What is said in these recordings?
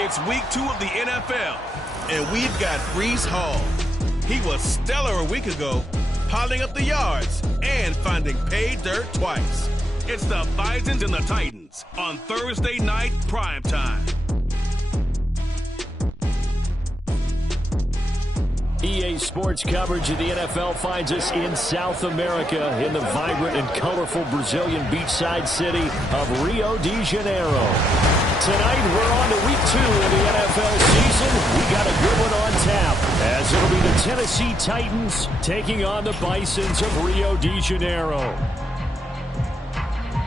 It's week 2 of the NFL, and we've got Breece Hall. He was stellar a week ago, piling up the yards and finding pay dirt twice. It's the Bisons and the Titans on Thursday night primetime. EA Sports coverage of the NFL finds us in South America in the vibrant and colorful Brazilian beachside city of Rio de Janeiro. Tonight, we're on to week 2 of the NFL season. We got a good one on tap, as it'll be the Tennessee Titans taking on the Bisons of Rio de Janeiro.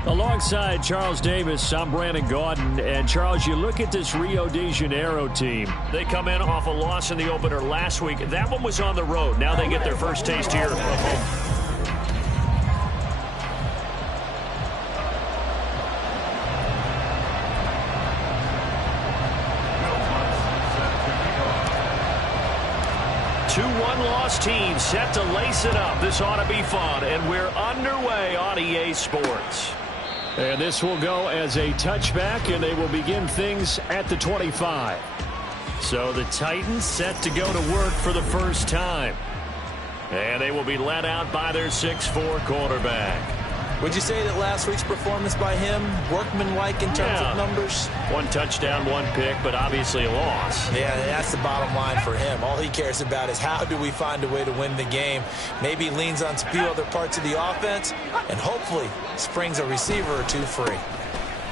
Alongside Charles Davis, I'm Brandon Gaudin. And Charles, you look at this Rio de Janeiro team. They come in off a loss in the opener last week. That one was on the road. Now they get their first taste here at home. Two one-loss teams set to lace it up. This ought to be fun, and we're underway on EA Sports. And this will go as a touchback, and they will begin things at the 25. So the Titans set to go to work for the first time. And they will be led out by their 6'4" quarterback. Would you say that last week's performance by him, workmanlike in terms of numbers? One touchdown, one pick, but obviously a loss. Yeah, that's the bottom line for him. All he cares about is how do we find a way to win the game. Maybe leans on a few other parts of the offense, and hopefully springs a receiver or two free.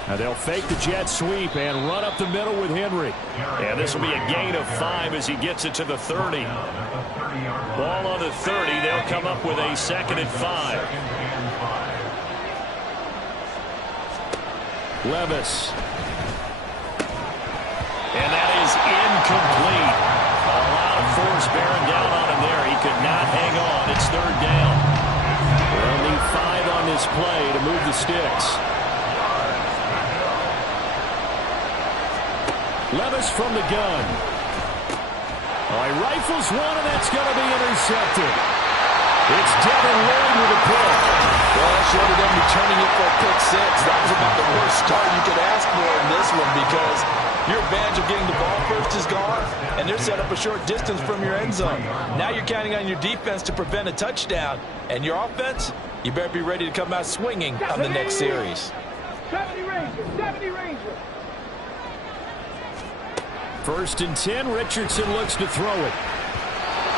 Now they'll fake the jet sweep and run up the middle with Henry. And this will be a gain of 5 as he gets it to the 30. Ball on the 30. They'll come up with a 2nd and 5. Levis. And that is incomplete. A lot of force bearing down on him there. He could not hang on. It's 3rd down. They'll need 5 on this play to move the sticks. Levis from the gun. Oh, he rifles one, and that's going to be intercepted. It's Devin Lloyd with a pick. Well, short of them returning it for a pick 6, that was about the worst start you could ask for in this one, because your advantage of getting the ball first is gone, and they're set up a short distance from your end zone. Now you're counting on your defense to prevent a touchdown, and your offense, you better be ready to come out swinging on the next series. 70 Ranger. 1st and 10, Richardson looks to throw it.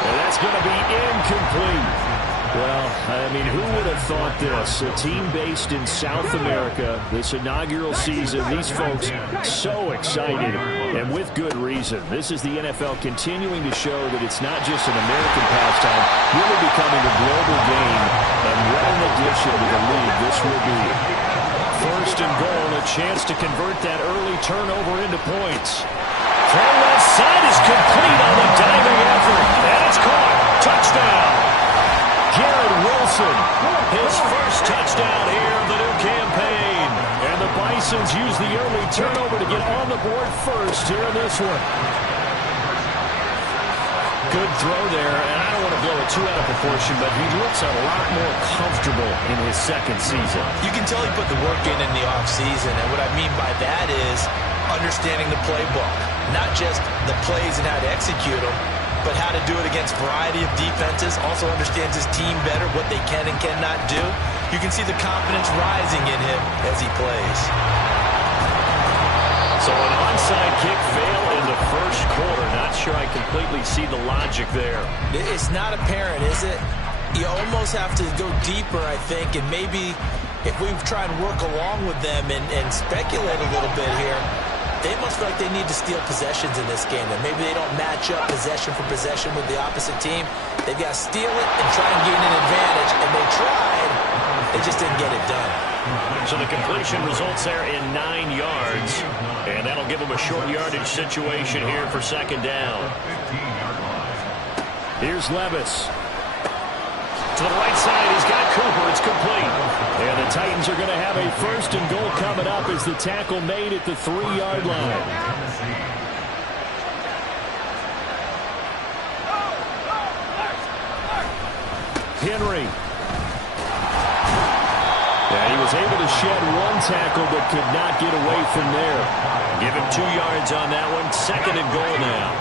And that's going to be incomplete. Well, I mean, who would have thought this? A team based in South America, this inaugural season, these folks so excited, and with good reason. This is the NFL continuing to show that it's not just an American pastime, really becoming a global game, and what an addition to the league this will be. 1st and goal, a chance to convert that early turnover into points. Throw left side is complete on the diving effort, and it's caught. Touchdown. Garrett Wilson, his first touchdown here of the new campaign. And the Bisons use the early turnover to get on the board first here in this one. Good throw there, and I don't want to blow it too out of proportion, but he looks a lot more comfortable in his 2nd season. You can tell he put the work in the offseason, and what I mean by that is understanding the playbook. Not just the plays and how to execute them, but how to do it against a variety of defenses. Also understands his team better, what they can and cannot do. You can see the confidence rising in him as he plays. So an onside kick fail in the 1st quarter. Not sure I completely see the logic there. It's not apparent, is it? You almost have to go deeper, I think, and maybe if we try and work along with them and speculate a little bit here, they must feel like they need to steal possessions in this game. And maybe they don't match up possession for possession with the opposite team. They've got to steal it and try and gain an advantage. And they tried. They just didn't get it done. So the completion results there in 9 yards. And that'll give them a short yardage situation here for 2nd down. Here's Levis. To the right side, he's got Cooper. It's complete. And the Titans are going to have a 1st and goal coming up as the tackle made at the 3-yard line. Henry. Yeah, he was able to shed one tackle but could not get away from there. Give him 2 yards on that one. 2nd and goal now.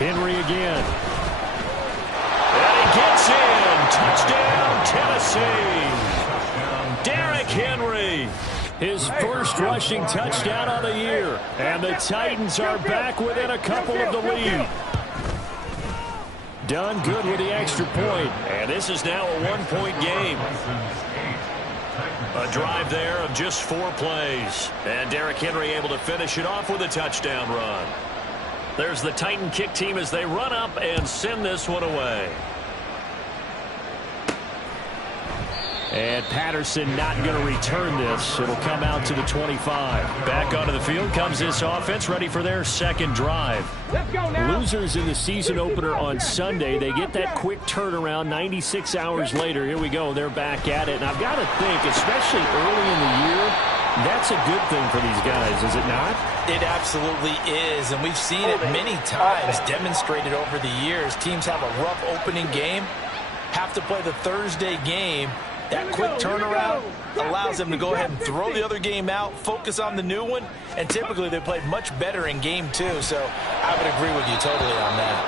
Henry again. And he gets in. Touchdown, Tennessee. Derrick Henry. His first rushing touchdown of the year. And the Titans are back within a couple of the lead. Done good with the extra point. And this is now a 1-point game. A drive there of just 4 plays. And Derrick Henry able to finish it off with a touchdown run. There's the Titan kick team as they run up and send this one away. And Patterson not going to return this. It'll come out to the 25. Back onto the field comes this offense, ready for their 2nd drive. Let's go now. Losers in the season opener on Sunday. They get that quick turnaround 96 hours later. Here we go. They're back at it. And I've got to think, especially early in the year, that's a good thing for these guys, is it not? It absolutely is, and we've seen it many times demonstrated over the years. Teams have a rough opening game, have to play the Thursday game. That quick turnaround allows them to go ahead and throw the other game out, focus on the new one, and typically they play much better in game 2, so I would agree with you totally on that.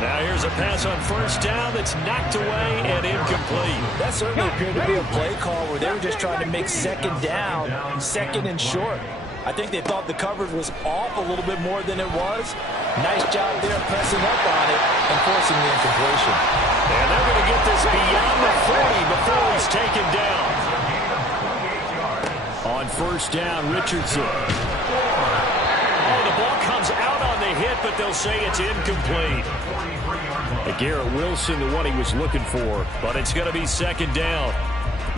Now here's a pass on 1st down that's knocked away and incomplete. That certainly appeared to be a play call where they were just trying to make 2nd down, 2nd and short. I think they thought the coverage was off a little bit more than it was. Nice job there pressing up on it and forcing the incompletion. And they're going to get this beyond the 40 before he's taken down. On 1st down, Richardson. Oh, the ball comes out on the hit, but they'll say it's incomplete. Garrett Wilson, the one he was looking for, but it's going to be 2nd down.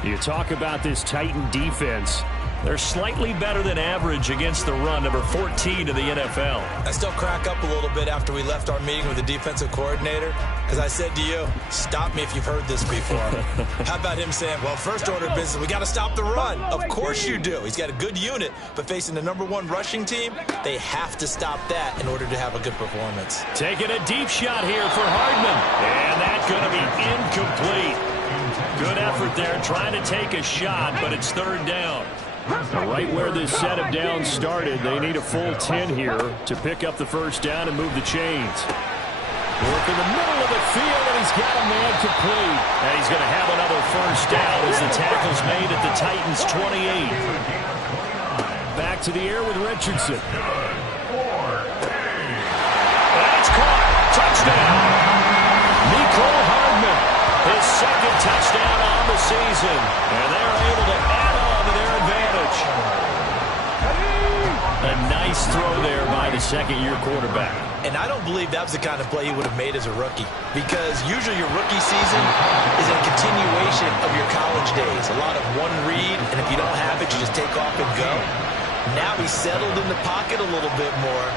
You talk about this Titan defense. They're slightly better than average against the run, number 14 in the NFL. I still crack up a little bit after we left our meeting with the defensive coordinator, because I said to you, stop me if you've heard this before. How about him saying, well, first order of business, we got to stop the run. Of course you do. He's got a good unit, but facing the number 1 rushing team, they have to stop that in order to have a good performance. Taking a deep shot here for Hardman, and that's going to be incomplete. Good effort there, trying to take a shot, but it's 3rd down. Right where this set of downs started, they need a full 10 here to pick up the 1st down and move the chains. Work in the middle of the field, and he's got a man complete. And he's going to have another 1st down as the tackle's made at the Titans' 28. Back to the air with Richardson. That's caught. Touchdown. Nicole Hardman, his 2nd touchdown on the season. And they're able to add on to their advantage. A nice throw there by the 2nd-year quarterback. And I don't believe that was the kind of play he would have made as a rookie, because usually your rookie season is a continuation of your college days. A lot of one read, and if you don't have it, you just take off and go. Now he's settled in the pocket a little bit more,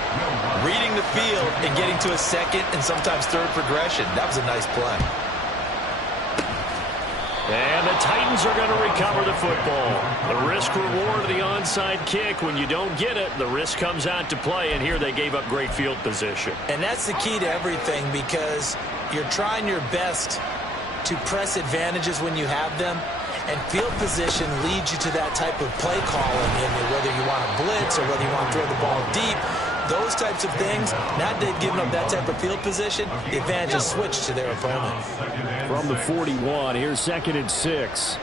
reading the field and getting to a 2nd and sometimes 3rd progression. That was a nice play. And the Titans are going to recover the football. The risk-reward of the onside kick. When you don't get it, the risk comes out to play, and here they gave up great field position. And that's the key to everything, because you're trying your best to press advantages when you have them, and field position leads you to that type of play calling, and whether you want to blitz or whether you want to throw the ball deep, those types of things. Now they've given up that type of field position, the advantage is switched to their opponent. From the 41, here's 2nd and 6.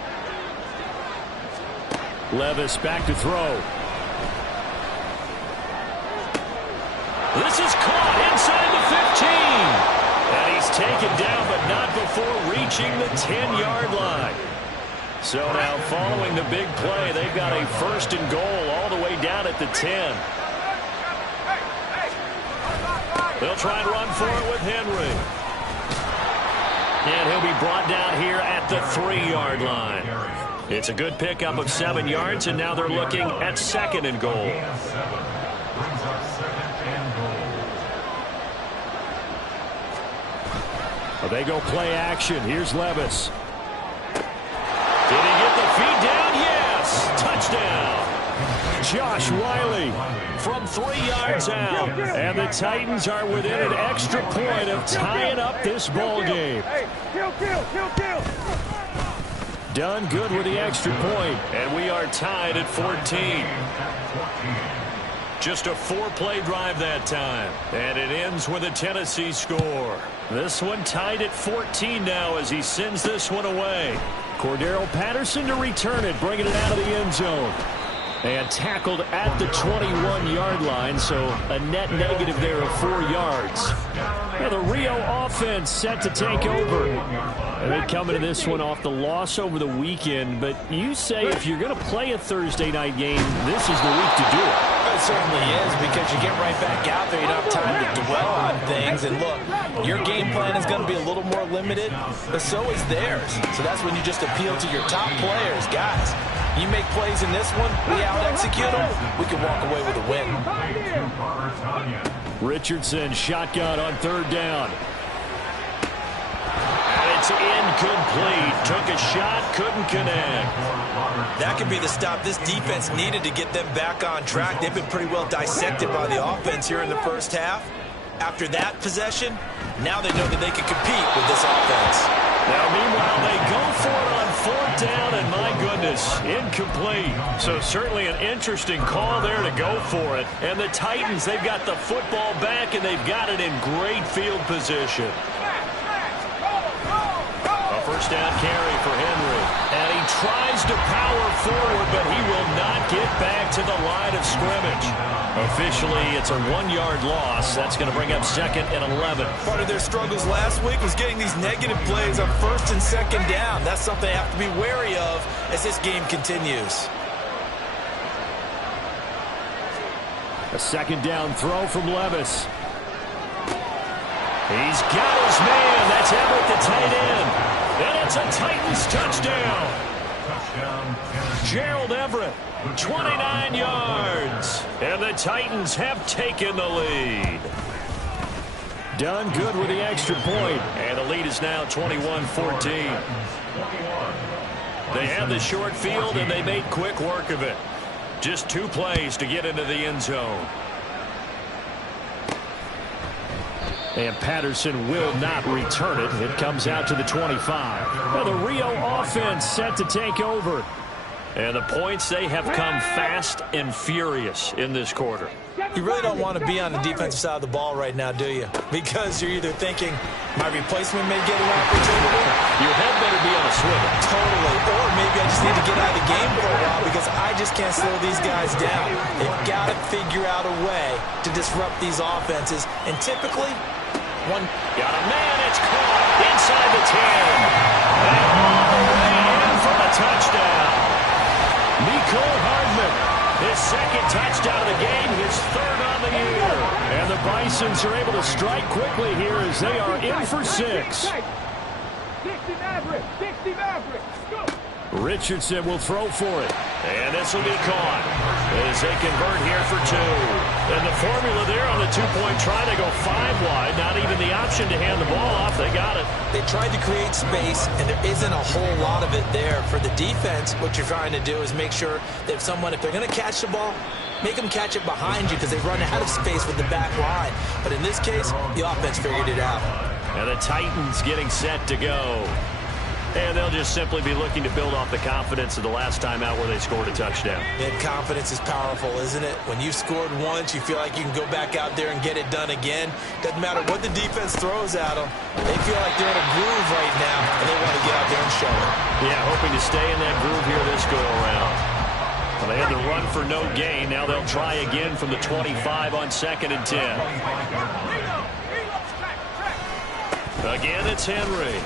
Levis back to throw. This is caught inside the 15. And he's taken down, but not before reaching the 10-yard line. So now following the big play, they've got a 1st and goal all the way down at the 10. They'll try and run for it with Henry. And he'll be brought down here at the 3-yard line. It's a good pickup of 7 yards, and now they're looking at 2nd and goal. Well, they go play action. Here's Levis. Did he get the feed down? Yes! Touchdown! Josh Wiley from 3 yards out. And the Titans are within an extra point of tying up this ball game. Done good with the extra point, and we are tied at 14. Just a 4-play drive that time, and it ends with a Tennessee score. This one tied at 14 now as he sends this one away. Cordero Patterson to return it, bringing it out of the end zone. And tackled at the 21-yard line, so a net negative there of 4 yards. Now the Rio offense set to take over. And they come into this one off the loss over the weekend, but you say if you're going to play a Thursday night game, this is the week to do it. It certainly is, because you get right back out there. You don't have time to dwell on things. And look, your game plan is going to be a little more limited, but so is theirs. So that's when you just appeal to your top players. Guys, you make plays in this one, we out-execute them, we can walk away with a win. Richardson, shotgun on 3rd down. And it's incomplete. Took a shot, couldn't connect. That could be the stop this defense needed to get them back on track. They've been pretty well dissected by the offense here in the first half. After that possession, now they know that they can compete with this offense. Now, meanwhile, they go for it on 4th down, and my goodness, incomplete. So certainly an interesting call there to go for it. And the Titans, they've got the football back, and they've got it in great field position. A 1st down carry for Henry. And he tries to power forward, but he will not get back to the line of scrimmage. Officially, it's a 1-yard loss. That's going to bring up 2nd and 11. Part of their struggles last week was getting these negative plays on 1st and 2nd down. That's something they have to be wary of as this game continues. A 2nd down throw from Levis. He's got his man. That's Everett, the tight end. And it's a Titans touchdown. Gerald Everett, 29 yards. And the Titans have taken the lead. Done good with the extra point. And the lead is now 21-14. They have the short field, and they made quick work of it. Just 2 plays to get into the end zone. And Patterson will not return it. It comes out to the 25. Now the Rio offense set to take over. And the points, they have come fast and furious in this quarter. You really don't want to be on the defensive side of the ball right now, do you? Because you're either thinking, my replacement may get an opportunity. Your head better be on a swivel. Totally. Or maybe I just need to get out of the game for a while because I just can't slow these guys down. They've got to figure out a way to disrupt these offenses. And typically, one... Got a man, it's caught inside the 10. And all the way in for the touchdown. Nicole Hardman, his 2nd touchdown of the game, his 3rd on the year. And the Bisons are able to strike quickly here as they are in for 6. 60 Maverick, 60 Maverick, go! Richardson will throw for it. And this will be caught as they convert here for 2. And the formula there on the 2-point try, they go 5 wide. Not even the option to hand the ball off. They got it. They tried to create space, and there isn't a whole lot of it there. For the defense, what you're trying to do is make sure that if they're going to catch the ball, make them catch it behind you because they run out of space with the back line. But in this case, the offense figured it out. And the Titans getting set to go. And they'll just simply be looking to build off the confidence of the last time out where they scored a touchdown. And confidence is powerful, isn't it? When you scored once, you feel like you can go back out there and get it done again. Doesn't matter what the defense throws at them. They feel like they're in a groove right now, and they want to get out there and show it. Yeah, hoping to stay in that groove here this go-around. Well, they had the run for no gain. Now they'll try again from the 25 on 2nd and 10. Again, it's Henry.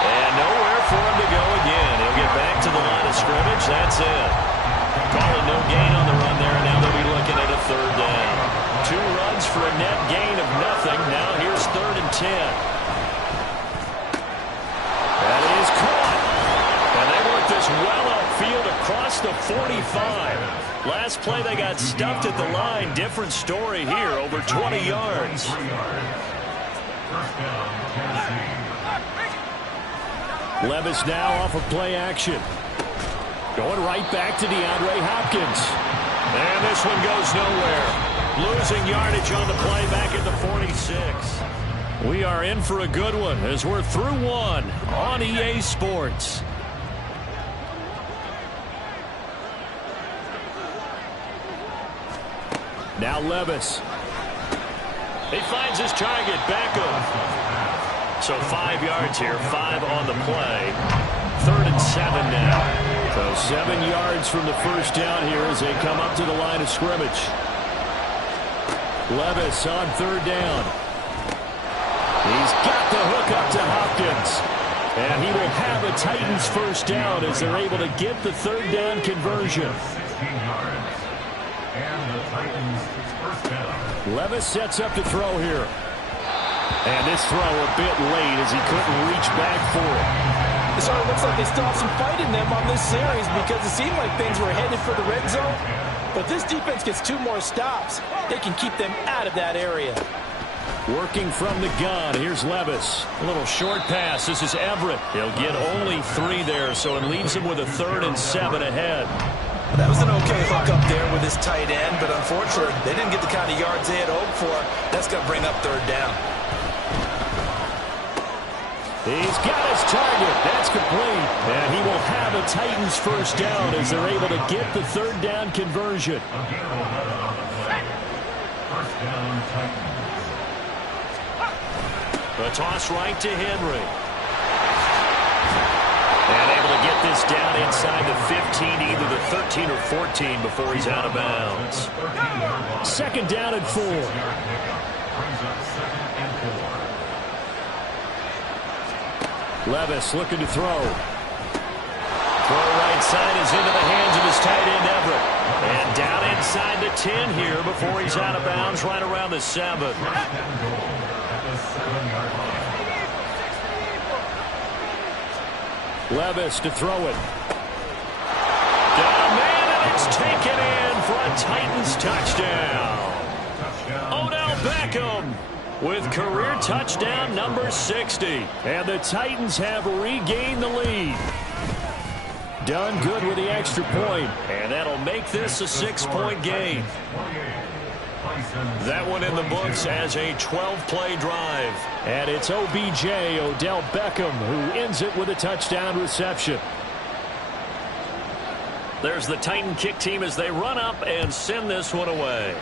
And nowhere for him to go again. He'll get back to the line of scrimmage. That's it. Calling no gain on the run there, and now they'll be looking at a 3rd down. 2 runs for a net gain of nothing. Now here's 3rd and 10. That is caught. And they work this well upfield across the 45. Last play they got stuffed at the line. Different story here, over 20 yards. Levis now off of play action. Going right back to DeAndre Hopkins. And this one goes nowhere. Losing yardage on the play back at the 46. We are in for a good one as we're through 1 on EA Sports. Now Levis. He finds his target, Beckham. So 5 yards here, 5 on the play. 3rd and 7 now. So 7 yards from the first down here as they come up to the line of scrimmage. Levis on 3rd down. He's got the hook up to Hopkins. And he will have a Titans first down as they're able to get the 3rd down conversion. Levis sets up to throw here. And this throw a bit late as he couldn't reach back for it. So it looks like they still have some fight in them on this series because it seemed like things were headed for the red zone. But this defense gets 2 more stops. They can keep them out of that area. Working from the gun, here's Levis. A little short pass. This is Everett. He'll get only 3 there, so it leaves him with a 3rd and 7 ahead. That was an okay hook up there with his tight end, but unfortunately, they didn't get the kind of yards they had hoped for. That's going to bring up 3rd down. He's got his target. That's complete. And he will have a Titans first down as they're able to get the 3rd down conversion. A toss right to Henry. And able to get this down inside the 15, either the 13 or 14 before he's out of bounds. 2nd down and 4. Levis looking to throw. Throw right side is into the hands of his tight end Everett. And down inside the 10 here before he's out of bounds right around the 7. Levis to throw it. Got a man, and it's taken in for a Titans touchdown. Odell Beckham with career touchdown number 60. And the Titans have regained the lead. Done good with the extra point. And that'll make this a 6-point game. That one in the books as a 12-play drive. And it's OBJ, Odell Beckham, who ends it with a touchdown reception. There's the Titan kick team as they run up and send this one away.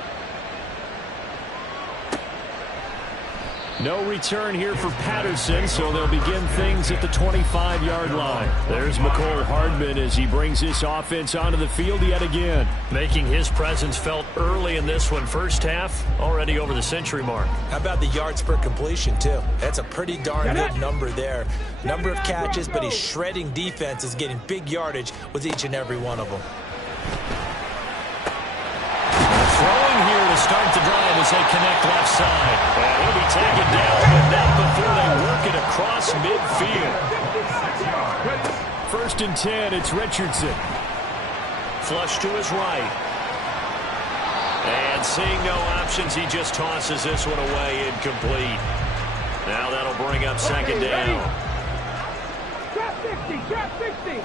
No return here for Patterson, so they'll begin things at the 25-yard line. There's McCole Hardman as he brings this offense onto the field yet again. Making his presence felt early in this one. First half, already over the century mark. How about the yards per completion, too? That's a pretty darn good number there. Number of catches, but he's shredding defenses, getting big yardage with each and every one of them. Throwing here to start the drive as they connect left side. And he'll be taken down, but not before they work it across midfield. 1st and 10, it's Richardson. Flush to his right. And seeing no options, he just tosses this one away, incomplete. Now that'll bring up 2nd down. Trap 60, trap 60.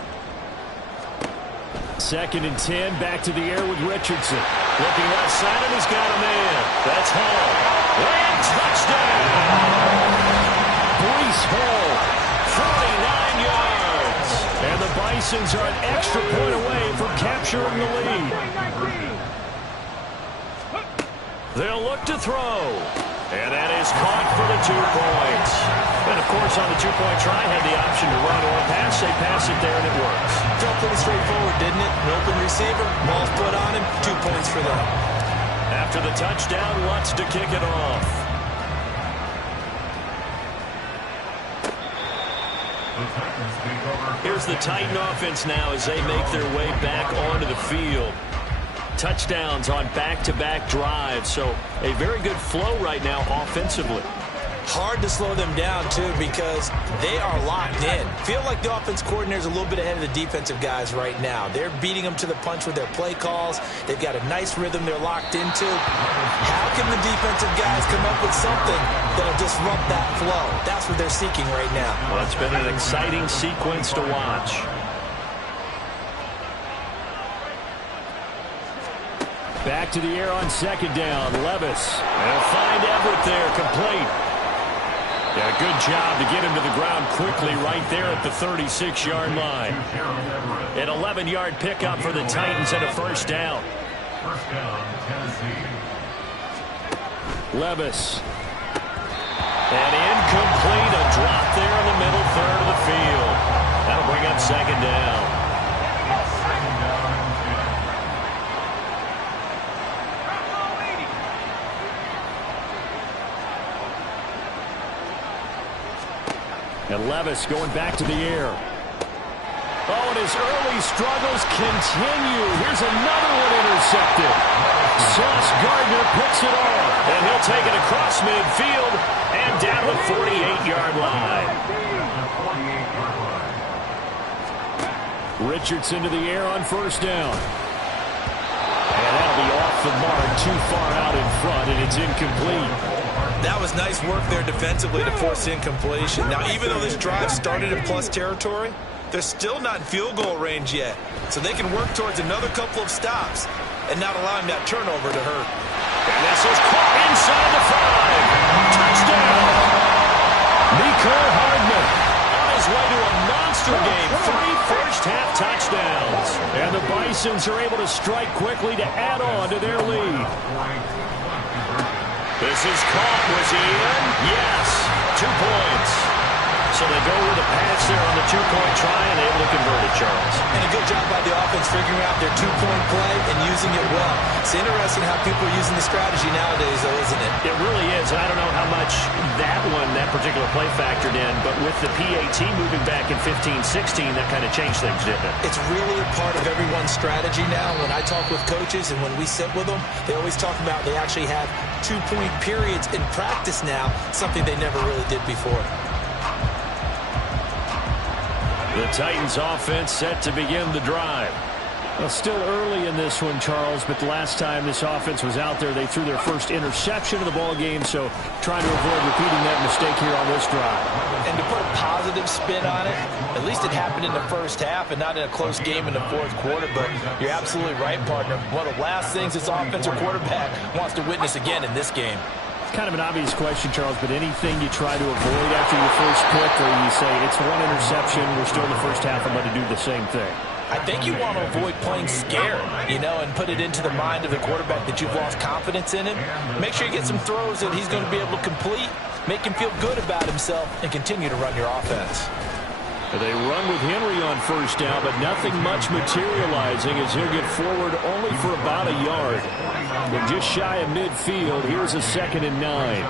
2nd and 10, back to the air with Richardson. Looking left side, and he's got a man. That's Hall. And touchdown! Breece Hall, 49 yards. and the Bisons are an extra point away from capturing the lead. They'll look to throw. And that is caught for the 2 points. And, of course, on the 2-point try, had the option to run or pass. They pass it there, and it works. Felt pretty straightforward, didn't it? An open receiver, ball's put on him, 2 points for them. After the touchdown, wants to kick it off. Here's the Titan offense now as they make their way back onto the field. Touchdowns on back-to-back drives, so a very good flow right now offensively. Hard to slow them down, too, because they are locked in. Feel like the offense coordinator's a little bit ahead of the defensive guys right now. They're beating them to the punch with their play calls. They've got a nice rhythm they're locked into. How can the defensive guys come up with something that'll disrupt that flow? That's what they're seeking right now. Well, it's been an exciting sequence to watch. Back to the air on 2nd down. Levis. They'll find Everett there, complete. Yeah, good job to get him to the ground quickly right there at the 36-yard line. An 11-yard pickup for the Titans and a first down. First down, Tennessee. Levis. And incomplete, a drop there in the middle third of the field. That'll bring up second down. And Levis going back to the air. Oh, and his early struggles continue. Here's another one intercepted. Sauce Gardner picks it off. And he'll take it across midfield and down the 48-yard line. Richardson to the air on first down. And that'll be off the mark, too far out in front, and it's incomplete. That was nice work there defensively to force incompletion. Now, even though this drive started in plus territory, they're still not in field goal range yet. So they can work towards another couple of stops and not allowing that turnover to hurt. And this is caught inside the 5. Touchdown! Mecole Hardman On his way to a monster game. 3 first-half touchdowns. And the Bisons are able to strike quickly to add on to their lead. This is caught. Was he in? Yes. 2 points. So they go with a pass there on the 2-point try and able to convert it, Charles. And a good job by the offense figuring out their 2-point play and using it well. It's interesting how people are using the strategy nowadays, though, isn't it? It really is. And I don't know how much that particular play factored in, but with the PAT moving back in 15-16, that kind of changed things, didn't it? It's really a part of everyone's strategy now. When I talk with coaches and when we sit with them, they always talk about they actually have 2-point periods in practice now, something they never really did before. The Titans offense set to begin the drive. Well, still early in this one, Charles, but the last time this offense was out there, they threw their first interception of the ball game, so trying to avoid repeating that mistake here on this drive. And to put a positive spin on it, at least it happened in the first half and not in a close game in the fourth quarter, but you're absolutely right, partner. One of the last things this offensive quarterback wants to witness again in this game. Kind of an obvious question, Charles, but anything you try to avoid after your first pick, or you say it's one interception, we're still in the first half, I'm going to do the same thing? I think you want to avoid playing scared, and put it into the mind of the quarterback that you've lost confidence in him. Make sure you get some throws that he's going to be able to complete, make him feel good about himself, and continue to run your offense. They run with Henry on first down, but nothing much materializing as he'll get forward only for about a yard. But just shy of midfield, here's a 2nd and 9.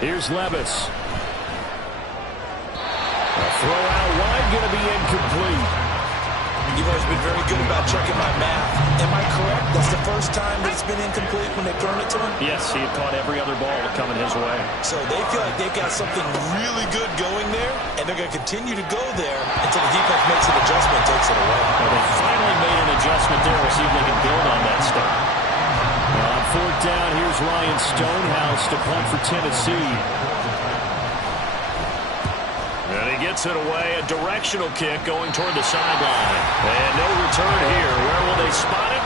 Here's Levis. A throw out wide, going to be incomplete. You've always been very good about checking my math. Am I correct? That's the first time that it's been incomplete when they've thrown it to him? Yes, he had caught every other ball coming his way. So they feel like they've got something really good going there, and they're going to continue to go there until the defense makes an adjustment and takes it away. Well, they finally made an adjustment there. We'll see if they can build on that stuff. On 4th down, here's Ryan Stonehouse to punt for Tennessee. And he gets it away, a directional kick going toward the sideline. And no return here. Where will they spot it?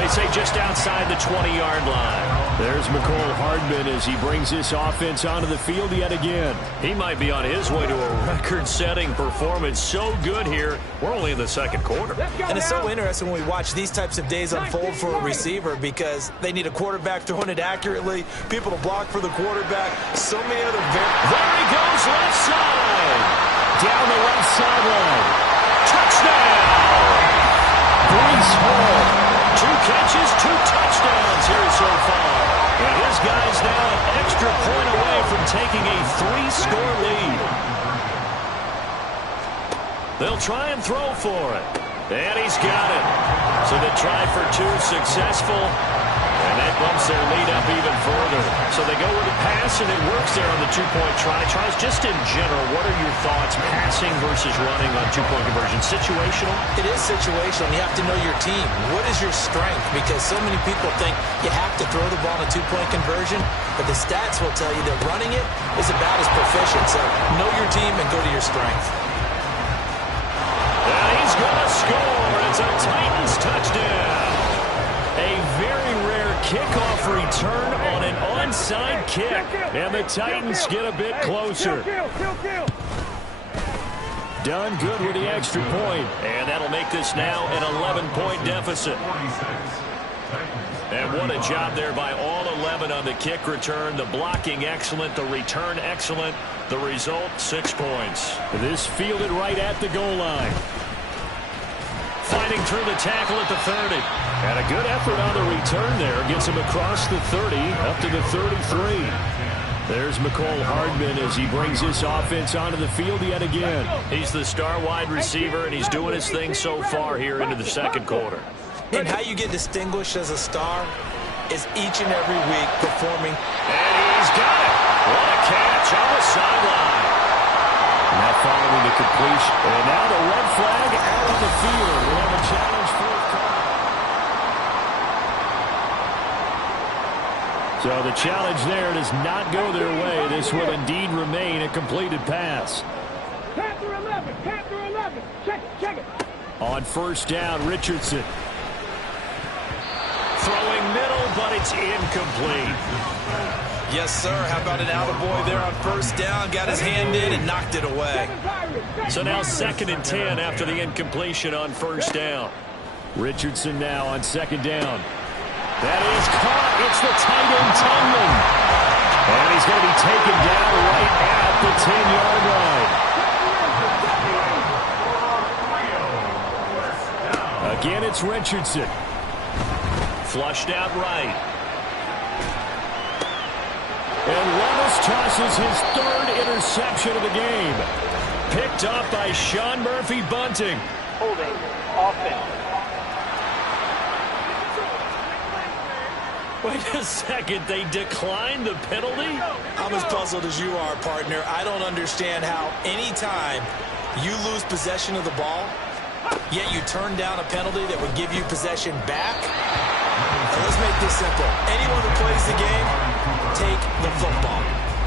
They say just outside the 20-yard line. There's Mecole Hardman as he brings this offense onto the field yet again. He might be on his way to a record-setting performance. So good here. We're only in the second quarter. And it's so interesting when we watch these types of days unfold for a receiver because they need a quarterback throwing it accurately, people to block for the quarterback, so many other There he goes, left side. Down the left sideline. Touchdown! Breece Hall. 2 catches, 2 touchdowns here so far. And his guy's now an extra point away from taking a 3-score lead. They'll try and throw for it. And he's got it. So they try for 2, successful. And that bumps their lead up even further. So they go with a pass, and it works there on the 2-point try. Charles, just in general, what are your thoughts, passing versus running on 2-point conversion? Situational? It is situational. You have to know your team. What is your strength? Because so many people think you have to throw the ball in a 2-point conversion, but the stats will tell you that running it is about as proficient. So know your team and go to your strength. And he's going to score. It's a Titans touchdown. A very rare kickoff return on an onside kick. And the Titans get a bit closer. Done good with the extra point. And that'll make this now an 11-point deficit. And what a job there by all 11 on the kick return. The blocking excellent, the return excellent. The result, 6 points. This fielded right at the goal line. Fighting through the tackle at the 30. And a good effort on the return there. Gets him across the 30 up to the 33. There's McCole Hardman as he brings his offense onto the field yet again. He's the star wide receiver, and he's doing his thing so far here into the second quarter. And how you get distinguished as a star is each and every week performing. And he's got it. What a catch on the sideline. Now following the completion. And now the red flag out on the field. We'll have a challenge forthcoming. So the challenge there does not go their way. This will indeed remain a completed pass. Panther 11, Panther 11. Check it. On first down, Richardson. Throwing middle, but it's incomplete. Yes, sir. How about an attaboy there on first down? Got his hand in and knocked it away. So now 2nd and 10 after the incompletion on first down. Richardson now on 2nd down. That is caught. It's the tight end Tungman. And he's going to be taken down right at the 10-yard line. Again, it's Richardson. Flushed out right. And Levis tosses his 3rd interception of the game. Picked up by Sean Murphy-Bunting. Holding. Offense. Wait a second. They declined the penalty? I'm as puzzled as you are, partner. I don't understand how any time you lose possession of the ball, yet you turn down a penalty that would give you possession back. Now let's make this simple. Anyone who plays the game, take the football.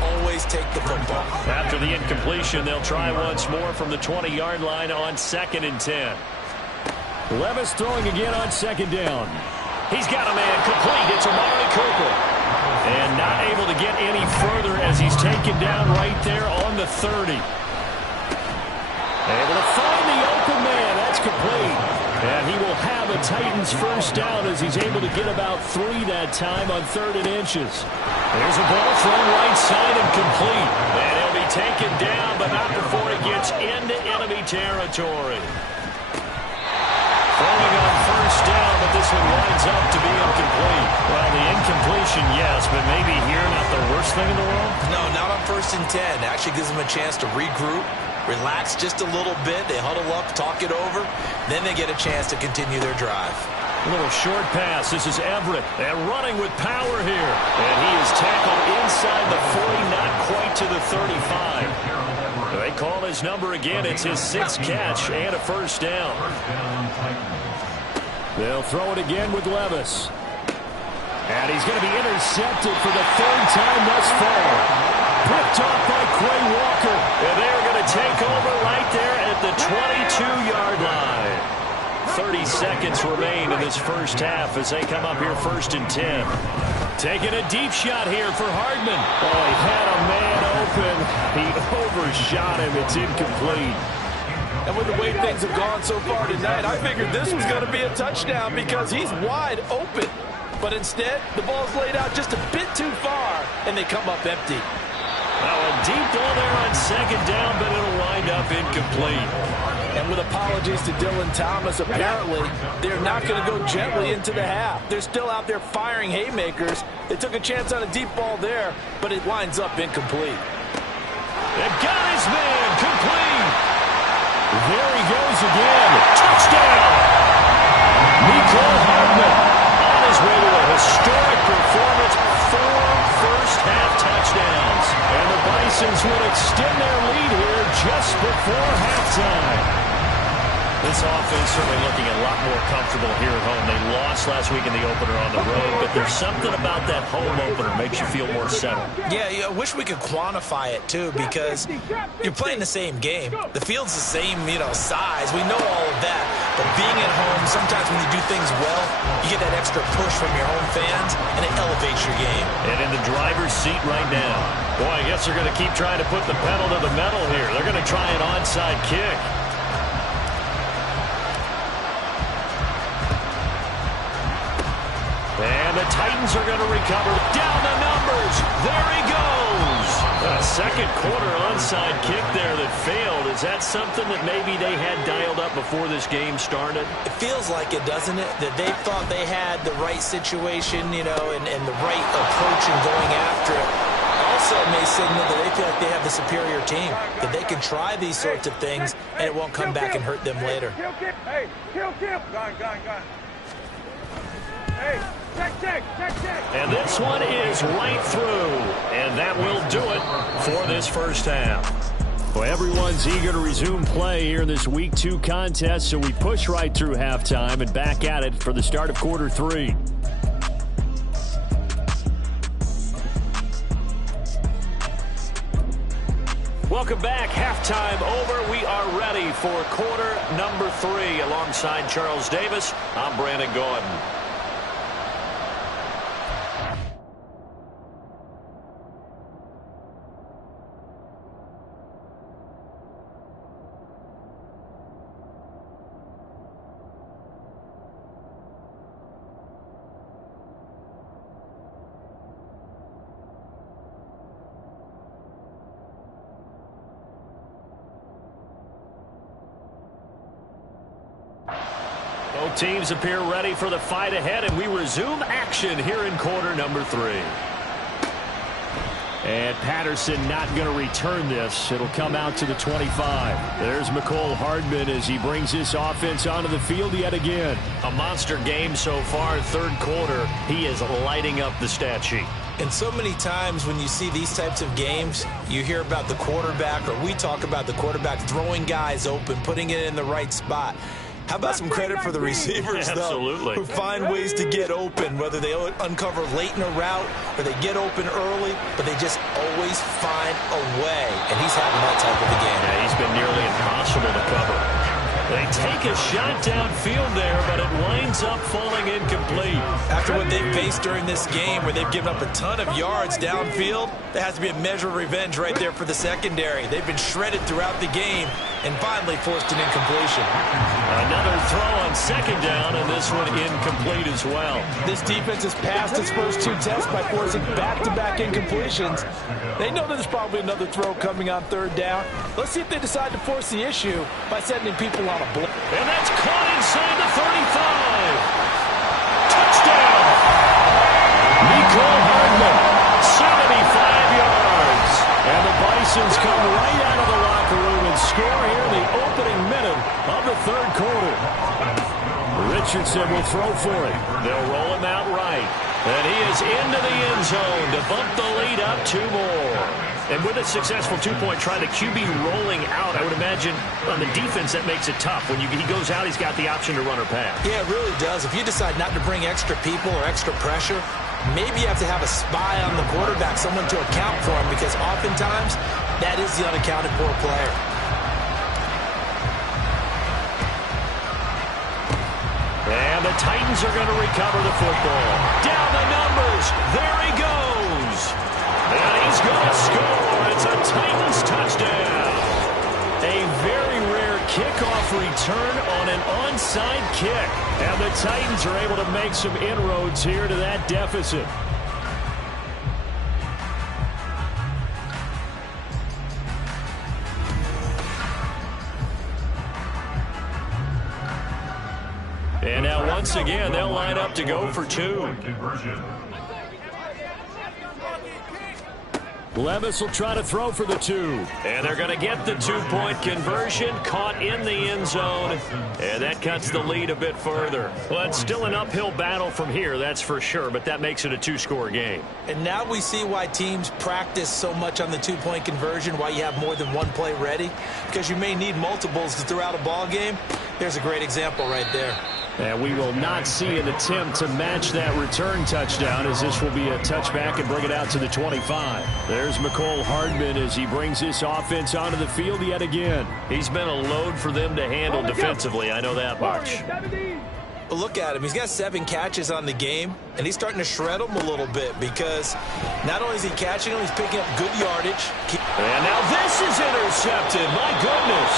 Always take the football. After the incompletion, they'll try once more from the 20-yard line on 2nd and 10. Levis throwing again on 2nd down. He's got a man complete. It's Amari Cooper. And not able to get any further as he's taken down right there on the 30. Able to find the open man. That's complete. And he will have a Titans first down as he's able to get about 3 that time on 3rd and inches. There's a ball thrown right side and complete. And he'll be taken down, but not before he gets into enemy territory. Throwing on first down, but this one winds up to be incomplete. Well, the incompletion, yes, but maybe here not the worst thing in the world? No, not on 1st and 10. Actually gives them a chance to regroup, relax just a little bit. They huddle up, talk it over. Then they get a chance to continue their drive. A little short pass. This is Everett. And running with power here. And he is tackled inside the 40, not quite to the 35. They call his number again. It's his 6th catch and a first down. They'll throw it again with Levis. And he's going to be intercepted for the 3rd time thus far. Picked off by Quay Walker. And they're going to take over right there at the 22-yard line. 30 seconds remain in this first half as they come up here 1st and 10. Taking a deep shot here for Hardman. Oh, he had a man open. He overshot him. It's incomplete. And with the way things have gone so far tonight, I figured this was going to be a touchdown because he's wide open. But instead, the ball's laid out just a bit too far, and they come up empty. Now a deep ball there on 2nd down, but it'll wind up incomplete. And with apologies to Dylan Thomas, apparently they're not going to go gently into the half. They're still out there firing haymakers. They took a chance on a deep ball there, but it winds up incomplete. They got his man complete. There he goes again. Touchdown! McCole Hardman on his way to a historic performance. 4 first-half touchdowns. And the Bisons will extend their lead here just before halftime. This offense certainly looking a lot more comfortable here at home. They lost last week in the opener on the road, but there's something about that home opener makes you feel more settled. Yeah, I wish we could quantify it, too, because you're playing the same game. The field's the same, size. We know all of that. But being at home, sometimes when you do things well, you get that extra push from your home fans, and it elevates your game. And in the driver's seat right now. Boy, I guess they're going to keep trying to put the pedal to the metal here. They're going to try an onside kick. Titans are going to recover. Down the numbers. There he goes. A second quarter onside kick there that failed. Is that something that maybe they had dialed up before this game started? It feels like it, doesn't it? That they thought they had the right situation, you know, and the right approach in going after it. Also may signal that they feel like they have the superior team, that they can try these sorts of things and it won't come back and hurt them later. Hey, kill. Gone. Hey, check. And this one is right through. And that will do it for this first half. Well, everyone's eager to resume play here in this Week 2 contest, so we push right through halftime and back at it for the start of quarter 3. Welcome back. Halftime over. We are ready for quarter number 3. Alongside Charles Davis, I'm Brandon Gordon. Both teams appear ready for the fight ahead, and we resume action here in quarter number 3. And Patterson not going to return this. It'll come out to the 25. There's McCole Hardman as he brings this offense onto the field yet again. A monster game so far. Third quarter, he is lighting up the stat sheet. And so many times when you see these types of games, you hear about the quarterback, or we talk about the quarterback throwing guys open, putting it in the right spot. How about some credit for the receivers, Absolutely. though, who find ways to get open, whether they uncover late in a route or they get open early, but they just always find a way. And he's having that type of a game. Yeah, he's been nearly impossible to cover. They take a shot downfield there, but it winds up falling incomplete. After what they've faced during this game, where they've given up a ton of yards downfield, there has to be a measure of revenge right there for the secondary. They've been shredded throughout the game and finally forced an incompletion. Another throw on second down, and this one incomplete as well. This defense has passed its first 2 tests by forcing back-to-back incompletions. They know there's probably another throw coming on third down. Let's see if they decide to force the issue by sending people on a blitz. And that's caught inside the 35. Touchdown! McCole Hardman, 75 yards. And the Bisons come right out of the locker room and score here in the opening minute of the third quarter. Richardson will throw for it. They'll roll him out right. And he is into the end zone to bump the lead up 2 more. And with a successful 2-point try, the QB rolling out, I would imagine on the defense that makes it tough. When he goes out, he's got the option to run or pass. Yeah, it really does. If you decide not to bring extra people or extra pressure, maybe you have to have a spy on the quarterback, someone to account for him, because oftentimes that is the unaccounted for player. And the Titans are going to recover the football. Down the numbers. There he goes. And he's going to score. It's a Titans touchdown. A very rare kickoff return on an onside kick. And the Titans are able to make some inroads here to that deficit. And now once again, they'll line up to go for 2. Levis will try to throw for the 2. And they're going to get the 2-point conversion, caught in the end zone, and that cuts the lead a bit further. Well, it's still an uphill battle from here, that's for sure, but that makes it a 2-score game. And now we see why teams practice so much on the 2-point conversion, why you have more than one play ready, because you may need multiples throughout a ball game. There's a great example right there. And we will not see an attempt to match that return touchdown, as this will be a touchback and bring it out to the 25. There's McCole Hardman as he brings this offense onto the field yet again. He's been a load for them to handle defensively, I know that much. But look at him. He's got 7 catches on the game, and he's starting to shred them a little bit, because not only is he catching them, he's picking up good yardage. And now this is intercepted. My goodness.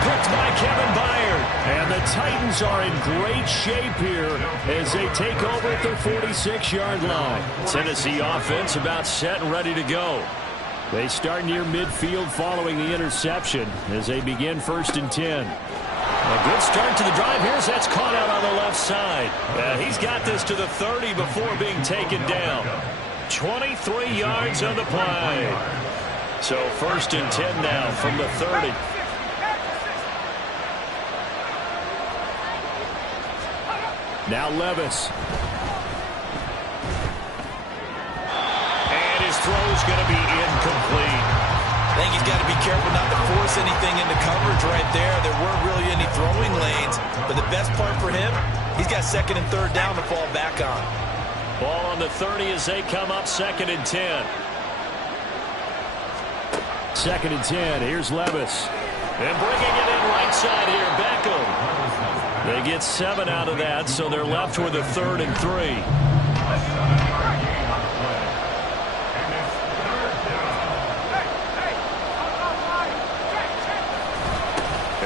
Picked by Kevin Byard. And the Titans are in great shape here as they take over at their 46-yard line. Tennessee offense about set and ready to go. They start near midfield following the interception as they begin 1st and 10. A good start to the drive here as that's caught out on the left side. He's got this to the 30 before being taken down. 23 yards on the play. So 1st and 10 now from the 30. Now Levis. And his throw's going to be incomplete. I think he's got to be careful not to force anything into coverage right there. There weren't really any throwing lanes. But the best part for him, he's got 2nd and 3rd down to fall back on. Ball on the 30 as they come up 2nd and 10. 2nd and 10. Here's Levis. And bringing it in right side here, Beckham. They get 7 out of that, so they're left with a 3rd and 3.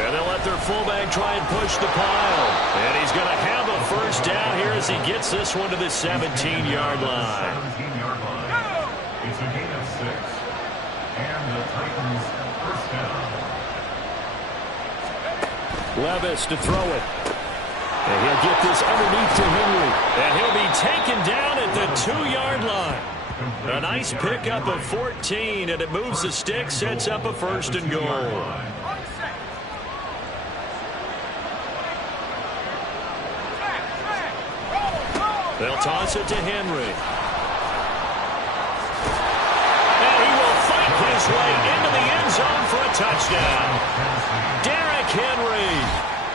And they'll let their fullback try and push the pile. And he's going to have a 1st down here as he gets this one to the 17-yard line. 17-yard line. It's a gain of 6. And the Titans first down. Levis to throw it. And he'll get this underneath to Henry. And he'll be taken down at the 2-yard line. A nice pickup of 14, and it moves the stick, sets up a 1st and goal. They'll toss it to Henry. And he will fight his way into the end zone for a touchdown. Derrick Henry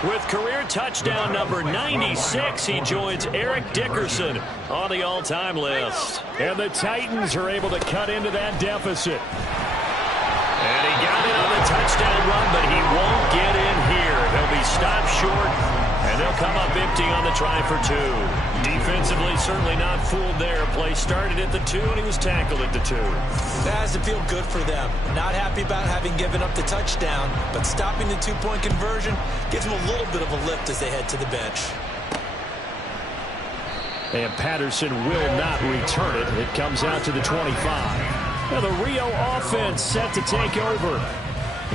with career touchdown number 96. He joins Eric Dickerson on the all-time list. And the Titans are able to cut into that deficit. And he got it on the touchdown run, but he won't get in here. He'll be stopped short, and they'll come up empty on the try for 2. Defensively, certainly not fooled there. Play started at the 2, and he was tackled at the 2. That has to feel good for them. Not happy about having given up the touchdown, but stopping the 2-point conversion gives them a little bit of a lift as they head to the bench. And Patterson will not return it. It comes out to the 25. Now the Rio offense set to take over.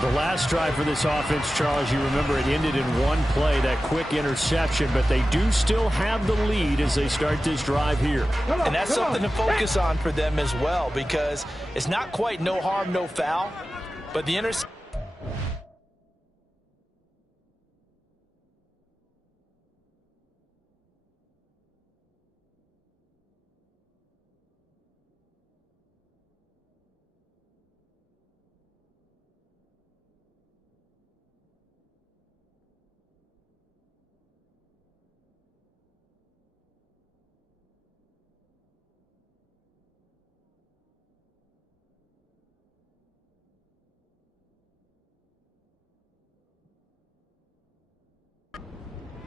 The last drive for this offense, Charles, you remember it ended in one play, that quick interception, but they do still have the lead as they start this drive here. And that's something to focus on for them as well, because it's not quite no harm, no foul, but the interception.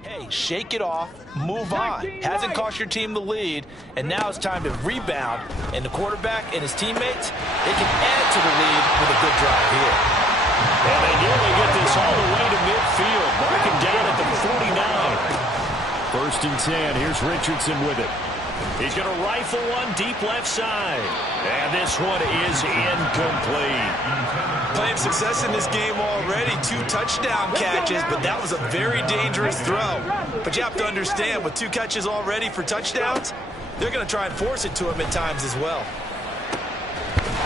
Hey, shake it off, move on. Hasn't cost your team the lead, and now it's time to rebound. And the quarterback and his teammates, they can add to the lead with a good drive here. And they nearly get this all the way to midfield, marking down at the 49. 1st and 10. Here's Richardson with it. He's going to rifle one deep left side. And this one is incomplete. Playing success in this game already. 2 touchdown catches, but that was a very dangerous throw. But you have to understand, with 2 catches already for touchdowns, they're going to try and force it to him at times as well.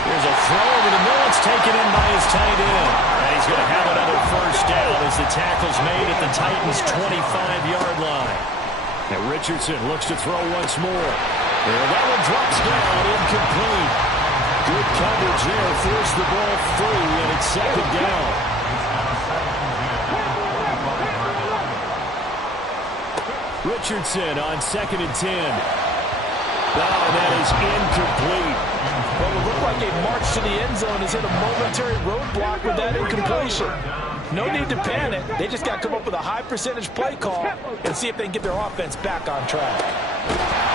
There's a throw over the middle. It's taken in by his tight end. And he's going to have another 1st down as the tackle's made at the Titans' 25-yard line. Now Richardson looks to throw once more. And that one drops down, incomplete. Good coverage there, forced the ball free, and it's 2nd down. Richardson on 2nd and 10. Oh, that is incomplete. Well, it looked like a march to the end zone has hit a momentary roadblock with that incompletion. No need to panic. They just got to come up with a high percentage play call and see if they can get their offense back on track.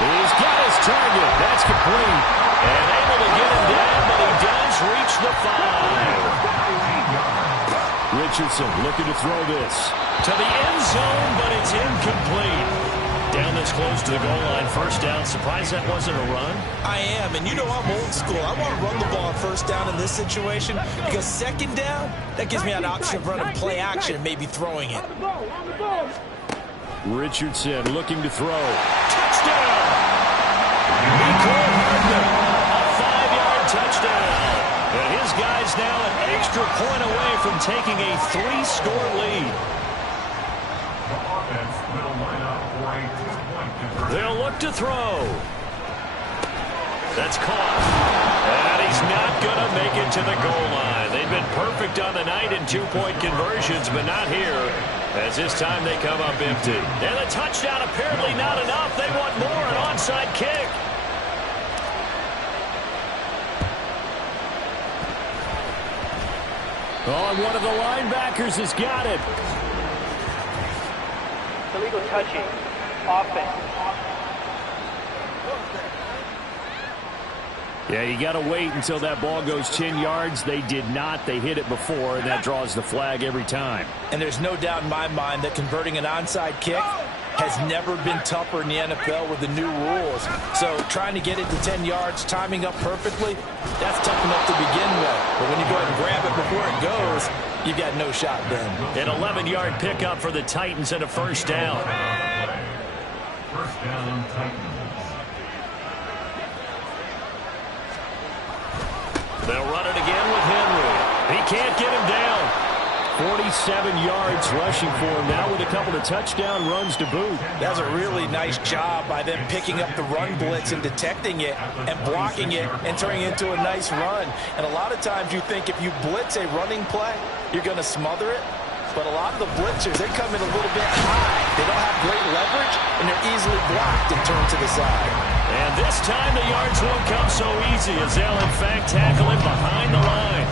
He's got his target. That's complete. And able to get him down, but he does reach the 5. Richardson looking to throw this. To the end zone, incomplete. Down this close to the goal line, first down. Surprised that wasn't a run? I am, and you know I'm old school. I want to run the ball on first down in this situation because second down, that gives me an option of running play action and maybe throwing it. Richardson looking to throw. Touchdown! Nicole Hardman, a 5-yard touchdown. And his guy's now an extra point away from taking a 3-score lead. The offense will line up for a 2-point conversion. They'll look to throw. That's caught. And he's not going to make it to the goal line. They've been perfect on the night in 2-point conversions, but not here, as this time they come up empty. And the touchdown apparently not enough. They want more, an onside kick. Oh, and one of the linebackers has got it. Illegal touching. Offense. Yeah, you got to wait until that ball goes 10 yards. They did not. They hit it before, and that draws the flag every time. And there's no doubt in my mind that converting an onside kick has never been tougher in the NFL with the new rules. So trying to get it to 10 yards, timing up perfectly, that's tough enough to begin with. But when you go ahead and grab it before it goes, you've got no shot then. An 11-yard pickup for the Titans and a first down. First down, Titans. They'll run it again with Henry. He can't get him down. 47 yards rushing for him now with a couple of touchdown runs to boot. That's a really nice job by them picking up the run blitz and detecting it and blocking it and turning it into a nice run. And a lot of times you think if you blitz a running play, you're going to smother it. But a lot of the blitzers, they come in a little bit high. They don't have great leverage, and they're easily blocked and turned to the side. And this time the yards won't come so easy as they'll, in fact, tackle him behind the line.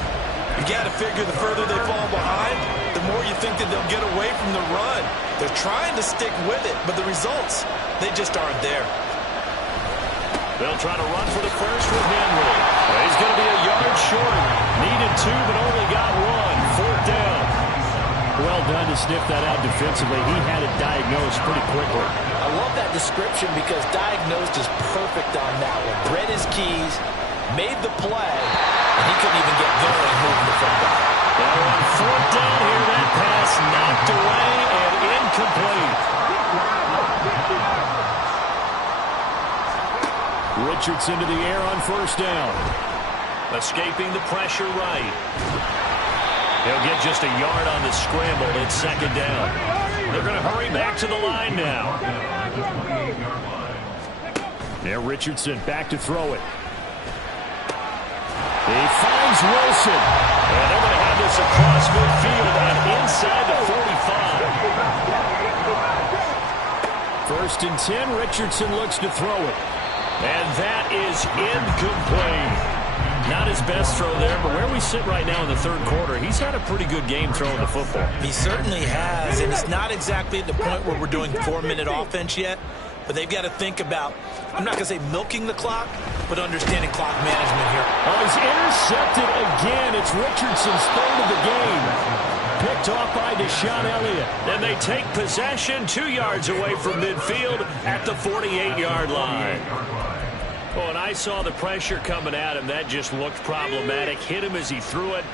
You got to figure the further they fall behind, the more you think that they'll get away from the run. They're trying to stick with it, but the results, they just aren't there. They'll try to run for the first with Henry. He's going to be a yard short. Needed 2, but only got 1. Fourth down. Well done to sniff that out defensively. He had it diagnosed pretty quickly. I love that description because diagnosed is perfect on that one. Read his keys, made the play, and he couldn't even get going moving the football. Now on fourth down here, that pass knocked away and incomplete. Richardson to the air on first down. Escaping the pressure right. He'll get just a yard on the scramble. It's second down. They're going to hurry back to the line now. There, Richardson back to throw it. He finds Wilson. And they're going to have this across midfield and inside the 45. First and 10, Richardson looks to throw it. And that is incomplete. Not his best throw there, but where we sit right now in the third quarter, he's had a pretty good game throwing the football. He certainly has, and it's not exactly at the point where we're doing 4-minute offense yet, but they've got to think about, I'm not going to say milking the clock, but understanding clock management here. Oh, he's intercepted again. It's Richardson's third of the game. Picked off by Deshaun Elliott. Then they take possession 2 yards away from midfield at the 48-yard line. Oh, and I saw the pressure coming at him. That just looked problematic. Hit him as he threw it,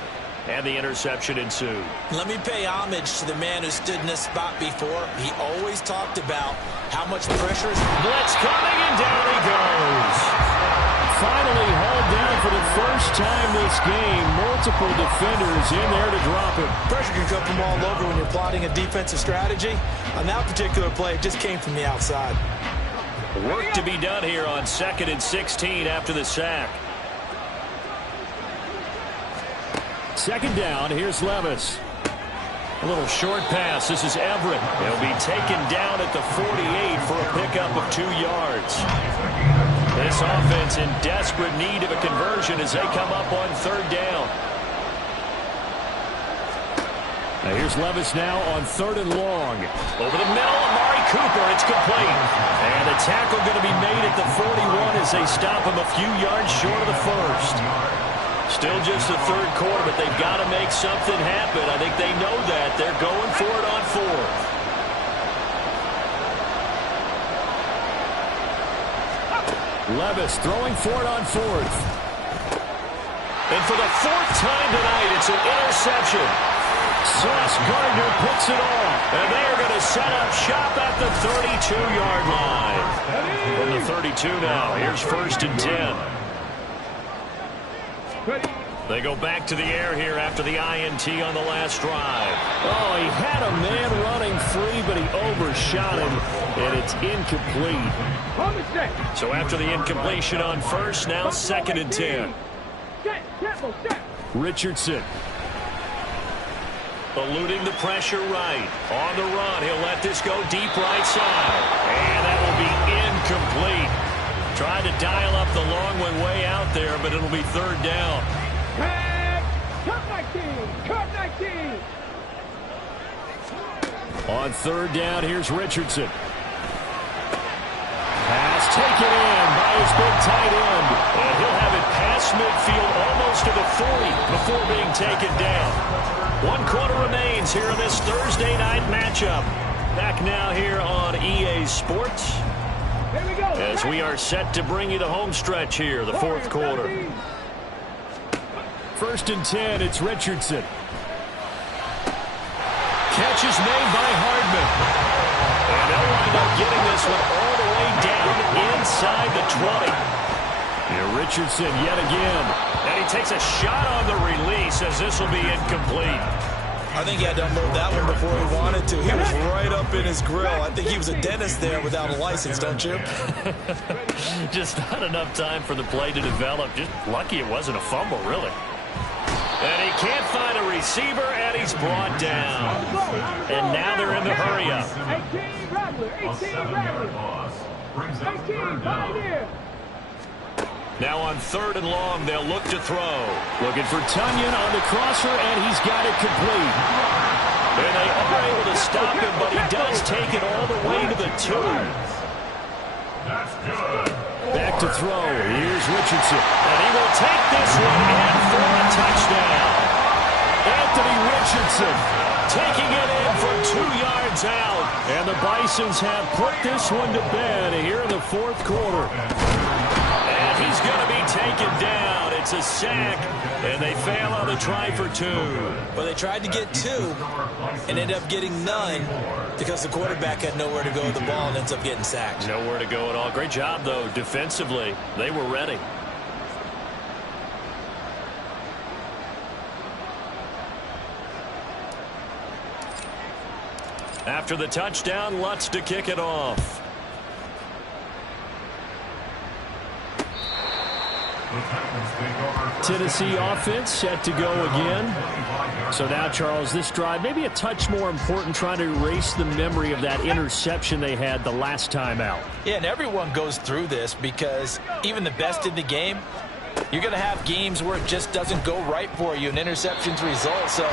and the interception ensued. Let me pay homage to the man who stood in this spot before. He always talked about how much pressure is... Blitz coming, and down he goes. Finally hauled down for the first time this game. Multiple defenders in there to drop him. Pressure can come from all over when you're plotting a defensive strategy. On that particular play, it just came from the outside. Work to be done here on 2nd and 16 after the sack. Second down, here's Levis. A little short pass. This is Everett. He'll be taken down at the 48 for a pickup of 2 yards. This offense in desperate need of a conversion as they come up on third down. Now here's Levis now on 3rd and long. Over the middle, Amari Cooper. It's complete. And the tackle going to be made at the 41 as they stop him a few yards short of the first. Still just the third quarter, but they've got to make something happen. I think they know that. They're going for it on 4th. Levis throwing for it on fourth. And for the fourth time tonight, it's an interception. Sauce Gardner picks it off. And they are going to set up shop at the 32-yard line. From the 32 now, here's 1st and 10. They go back to the air here after the INT on the last drive. Oh, he had a man running free, but he overshot him, and it's incomplete. So after the incompletion on first, now 2nd and 10. Richardson. Eluding the pressure right. On the run, he'll let this go deep right side. And that will be incomplete. Tried to dial up the long one way out there, but it'll be 3rd down. Cut 19. On 3rd down, here's Richardson. Pass taken in by his big tight end. And he'll have it past midfield almost to the 40 before being taken down. 1 quarter remains here in this Thursday night matchup. Back now here on EA Sports. Here we go. As we are set to bring you the home stretch here, the 4th quarter. 1st and 10, it's Richardson. Catch is made by Hardman. And they'll wind up getting this one all the way down inside the 20. Here Richardson yet again. And he takes a shot on the release as this will be incomplete. I think he had to unload that one before he wanted to. He was right up in his grill. I think he was a dentist there without a license, don't you? Just not enough time for the play to develop. Just lucky it wasn't a fumble, really. And he can't find a receiver, and he's brought down. And now they're in the hurry-up. 18 Rattler. 18 Pioneer. Now on 3rd and long, they'll look to throw. Looking for Tunyon on the crosser, and he's got it complete. And they are able to stop him, but he does take it all the way to the 2. That's good. Back to throw. Here's Richardson. And he will take this one in for a touchdown. Anthony Richardson taking it in from 2 yards out. And the Bisons have put this one to bed here in the 4th quarter. And he's going to be taken down. It's a sack, and they fail on the try for 2. But they tried to get 2 and ended up getting none because the quarterback had nowhere to go with the ball and ends up getting sacked. Nowhere to go at all. Great job, though, defensively. They were ready. After the touchdown, Lutz to kick it off. Tennessee offense set to go again. So now, Charles, this drive maybe a touch more important, trying to erase the memory of that interception they had the last time out. Yeah, and everyone goes through this because even the best in the game, you're going to have games where it just doesn't go right for you, and interceptions result. So,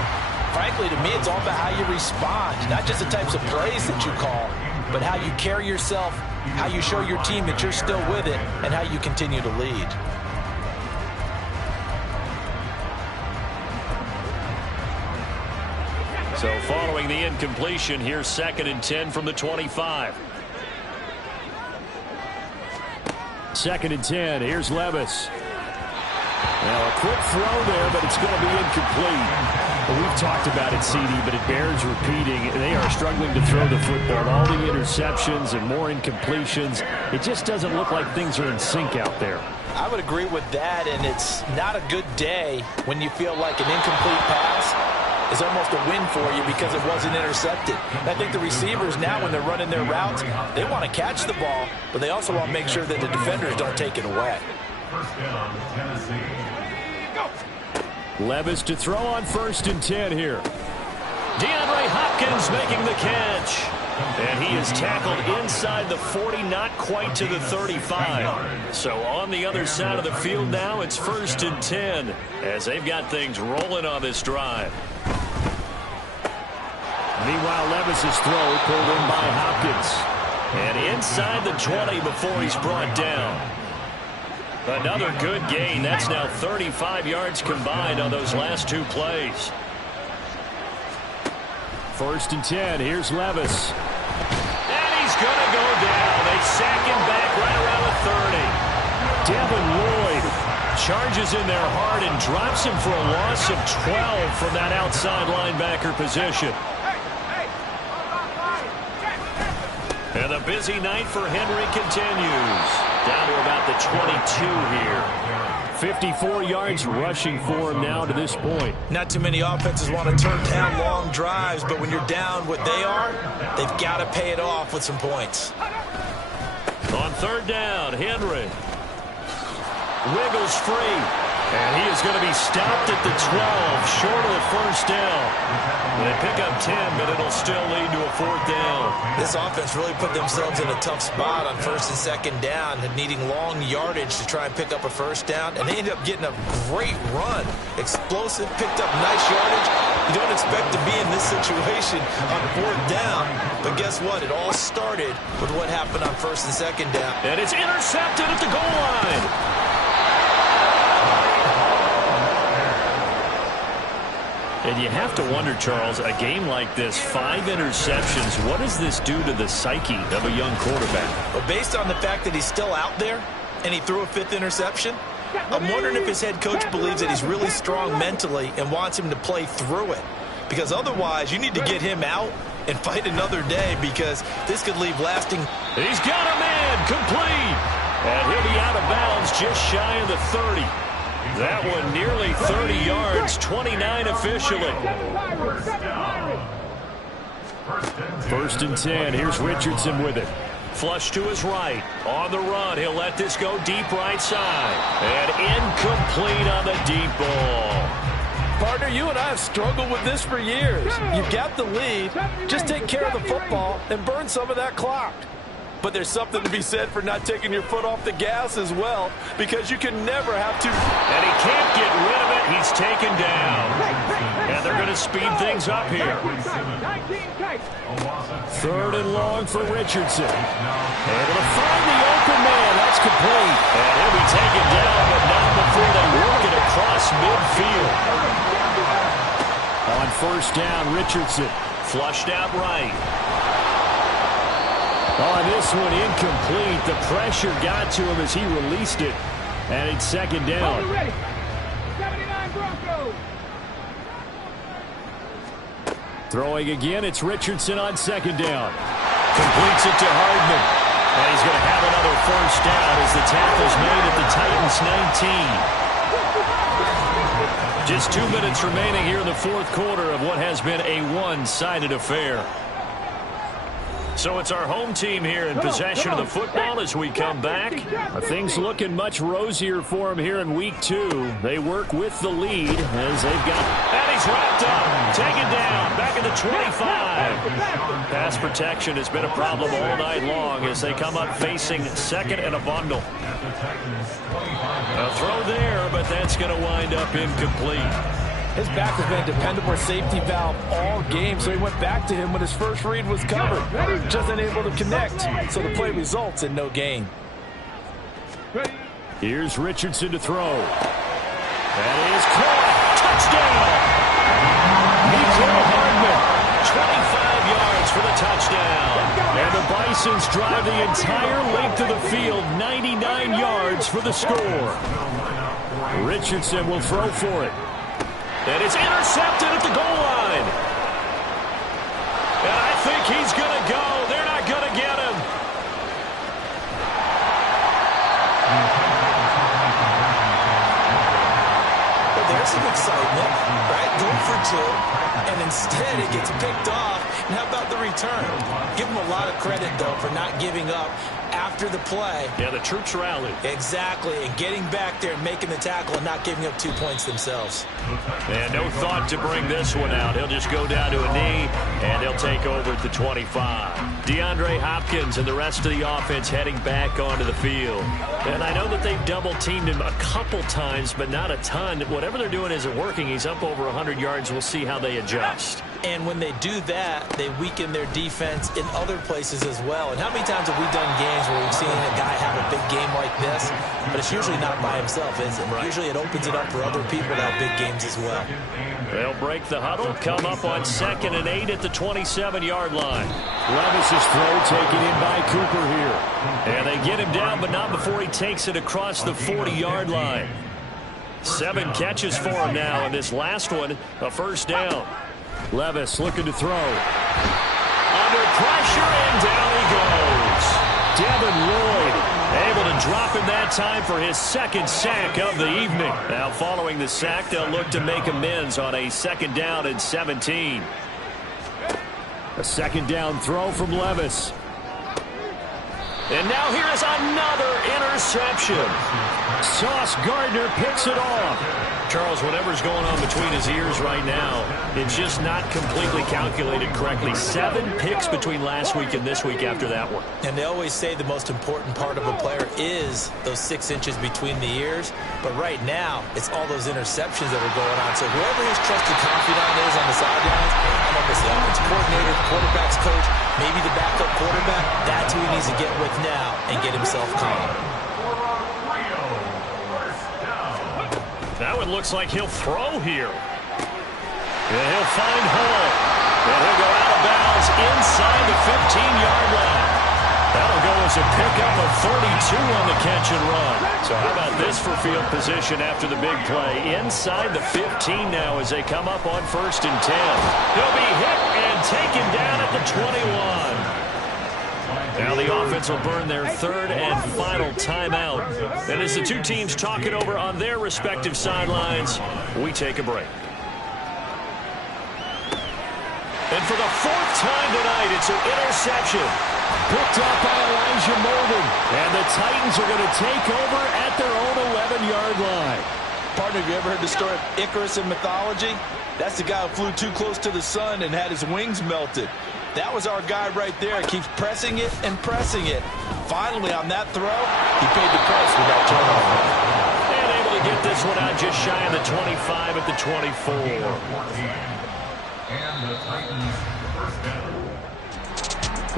frankly, to me, it's all about how you respond, not just the types of plays that you call, but how you carry yourself, how you show your team that you're still with it, and how you continue to lead. So following the incompletion, here's 2nd and 10 from the 25. 2nd and 10. Here's Levis. Now a quick throw there, but it's going to be incomplete. Well, we've talked about it, CD, but it bears repeating. They are struggling to throw the football. All the interceptions and more incompletions. It just doesn't look like things are in sync out there. I would agree with that, and it's not a good day when you feel like an incomplete pass is almost a win for you because it wasn't intercepted. And I think the receivers now, when they're running their routes, they want to catch the ball, but they also want to make sure that the defenders don't take it away. First down, Tennessee. Levis to throw on 1st and 10 here. DeAndre Hopkins making the catch. And he is tackled inside the 40, not quite to the 35. So on the other side of the field now, it's 1st and 10 as they've got things rolling on this drive. Meanwhile, Levis's throw pulled in by Hopkins. And inside the 20 before he's brought down. Another good gain. That's now 35 yards combined on those last 2 plays. 1st and 10. Here's Levis. And he's going to go down. They sack him back right around the charges in there hard and drops him for a loss of 12 from that outside linebacker position. And the busy night for Henry continues. Down to about the 22 here. 54 yards rushing for him now to this point. Not too many offenses want to turn down long drives, but when you're down what they are, they've got to pay it off with some points. On third down, Henry wiggles free. And he is going to be stopped at the 12, short of the first down. They pick up 10, but it'll still lead to a fourth down. This offense really put themselves in a tough spot on first and second down, needing long yardage to try and pick up a first down, and they ended up getting a great run. Explosive, picked up nice yardage. You don't expect to be in this situation on fourth down, but guess what? It all started with what happened on first and second down. And it's intercepted at the goal line. And you have to wonder, Charles, a game like this, 5 interceptions, what does this do to the psyche of a young quarterback? Well, based on the fact that he's still out there and he threw a 5th interception, I'm wondering if his head coach believes that he's really strong mentally and wants him to play through it. Because otherwise, you need to get him out and fight another day, because this could leave lasting. He's got a man complete. And he'll be out of bounds just shy of the 30. That one nearly 30 yards, 29 officially. First and 10. Here's Richardson with it. Flush to his right. On the run. He'll let this go deep right side. And incomplete on the deep ball. Partner, you and I have struggled with this for years. You've got the lead. Just take care of the football and burn some of that clock. But there's something to be said for not taking your foot off the gas as well, because you can never have to. And he can't get rid of it. He's taken down. And they're going to speed things up here. Third and long for Richardson. Able to find the open man. That's complete. And he'll be taken down, but not before they work it across midfield. On first down, Richardson flushed out right. On this one, incomplete. The pressure got to him as he released it. And it's second down. 79 Broncos. Throwing again, it's Richardson on second down. Completes it to Hardman. And he's going to have another first down as the tackle's made at the Titans 19. Just 2 minutes remaining here in the fourth quarter of what has been a one-sided affair. So it's our home team here in possession of the football as we come back. Things looking much rosier for them here in week 2. They work with the lead as they've got. And he's wrapped up. Taken down. Back at the 25. Pass protection has been a problem all night long as they come up facing second and a bundle. A throw there, but that's going to wind up incomplete. His back has been a dependable safety valve all game, so he went back to him when his first read was covered. Just unable to connect, so the play results in no gain. Here's Richardson to throw. That is caught. Touchdown! Nico Hardman, 25 yards for the touchdown. And the Bisons drive the entire length of the field, 99 yards for the score. Richardson will throw for it. And it's intercepted at the goal line. And I think he's going to go. They're not going to get him. Well, there's some excitement, right? Going for 2, and instead it gets picked off. And how about the return? Give him a lot of credit, though, for not giving up after the play. Yeah, the troops rallied. Exactly, and getting back there and making the tackle and not giving up 2 points themselves. And no thought to bring this one out. He'll just go down to a knee, and he'll take over at the 25. DeAndre Hopkins and the rest of the offense heading back onto the field. And I know that they've double-teamed him a couple times, but not a ton. Whatever they're doing isn't working. He's up over 100 yards. We'll see how they adjust. And when they do that, they weaken their defense in other places as well. And how many times have we done games where we've seen a guy have a big game like this, but it's usually not by himself, is it? Right. Usually it opens it up for other people to have big games as well. They'll break the huddle, come up on 2nd and 8 at the 27-yard line. Levis's throw taken in by Cooper here. And they get him down, but not before he takes it across the 40-yard line. 7 catches for him now, and this last one, a first down. Levis looking to throw. Under pressure, and down he goes. Devin Lloyd able to drop him that time for his second sack of the evening. Now following the sack, they'll look to make amends on a 2nd down and 17. A 2nd down throw from Levis. And now here is another interception. Sauce Gardner picks it off. Charles, whatever's going on between his ears right now, it's just not completely calculated correctly. 7 picks between last week and this week after that one. And they always say the most important part of a player is those 6 inches between the ears. But right now, it's all those interceptions that are going on. So whoever his trusted confidant is on the sidelines, I don't know if it's the offense coordinator, the quarterback's coach, maybe the backup quarterback, that's who he needs to get with now and get himself calm. That one looks like he'll throw here. And he'll find Hall. And he'll go out of bounds inside the 15-yard line. That'll go as a pickup of 32 on the catch and run. So how about this for field position after the big play? Inside the 15 now as they come up on 1st and 10. He'll be hit and taken down at the 21. Now the offense will burn their 3rd and final timeout. And as the two teams talk it over on their respective sidelines, we take a break. And for the 4th time tonight, it's an interception. Picked up by Elijah Molden. And the Titans are going to take over at their own 11-yard line. Partner, have you ever heard the story of Icarus in mythology? That's the guy who flew too close to the sun and had his wings melted. That was our guy right there. He keeps pressing it and pressing it. Finally, on that throw, he paid the price with that turnover. And able to get this one out just shy of the 25 at the 24. And the Titans first down.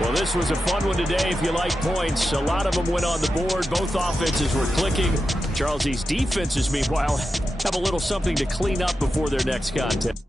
Well, this was a fun one today if you like points. A lot of them went on the board. Both offenses were clicking. Charles, these defenses, meanwhile, have a little something to clean up before their next contest.